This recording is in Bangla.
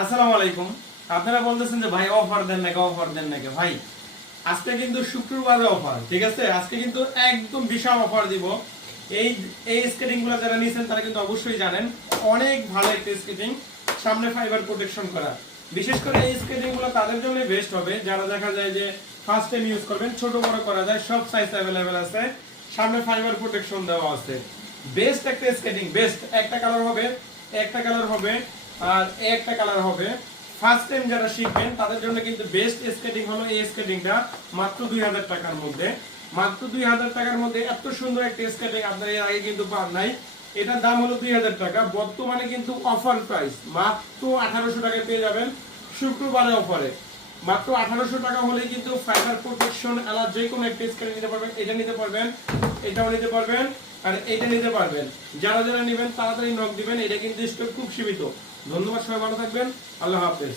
আসসালামু আলাইকুম। আপনারা বলতেছেন যে ভাই অফার দেন নাকি ভাই। আজকে কিন্তু শুক্রবারে অফার, ঠিক আছে? আজকে কিন্তু একদম বিশাল অফার দিব। এই এই স্কেটিং গুলো যারা নিছেন তারা কিন্তু অবশ্যই জানেন অনেক ভালো একটা স্কেটিং, সামনে ফাইবার প্রোটেকশন করা। বিশেষ করে এই স্কেটিং গুলো তাদের জন্য বেস্ট হবে যারা দেখা যায় যে ফার্স্ট টাইম ইউজ করবেন, ছোট বড় করা যায়, সব সাইজ अवेलेबल আছে, সামনে ফাইবার প্রোটেকশন দেওয়া আছে। বেস্ট একটা স্কেটিং, বেস্ট একটা কালার হবে, একটা কালার হবে আর একটা কালার হবে। ফার্স্ট টাইম যারা শিখবেন তাদের জন্য কিন্তু বেস্ট স্কেটিং হলো এই স্কেটিংটা, মাত্র 2000 টাকার মধ্যে। মাত্র 2000 টাকার মধ্যে এত সুন্দর একটা স্কেটিং আপনারা এর আগে কিন্তু পান নাই। এটার দাম হলো 2000 টাকা, বর্তমানে কিন্তু অফার প্রাইস মাত্র 1800 টাকায় পেয়ে যাবেন শুক্রবারে অফারে। মাত্র 1800 টাকা হলেই কিন্তু ফাইবার প্রোটেকশন এলা যে কোনো একটা স্কেটিং নিতে পারবেন। এটা নিতে পারবেন, এটাও নিতে পারবেন আর এটা নিতে পারবেন। যারা যারা নেবেন তাড়াতাড়ি নক দিবেন, এটা কিন্তু স্টক খুব সীমিত। ধন্যবাদ, সবাই ভালো থাকবেন, আল্লাহ হাফেজ।